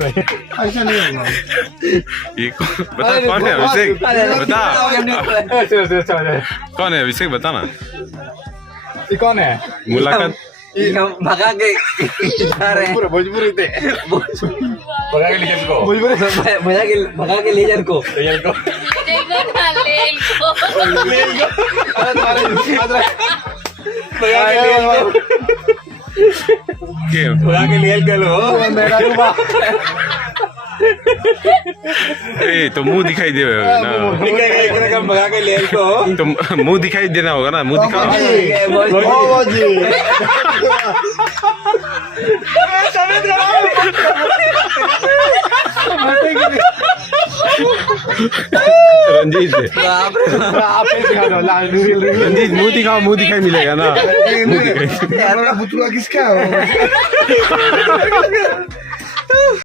ऐसा नहीं होगा। ये बता कौन है अभिषेक, बता कौन है अभिषेक, बता ना। ये कौन है? मुलाकात भगा के जा रहे हैं। भोजपुरी थे। भगा के लेजर को। भगा के लेजर को। देखो ना लेल को। क्यों भगा के लेजर कर लो। ए तो मुंह दिखाई दे ना, भगा के लेजर को। तो मुंह दिखाई देना होगा ना, मुंह दिखाओ। रंजीत रंजीत मुंह दिखाओ, मुंह दिखाई मिलेगा ना। बुतुआ किसका है?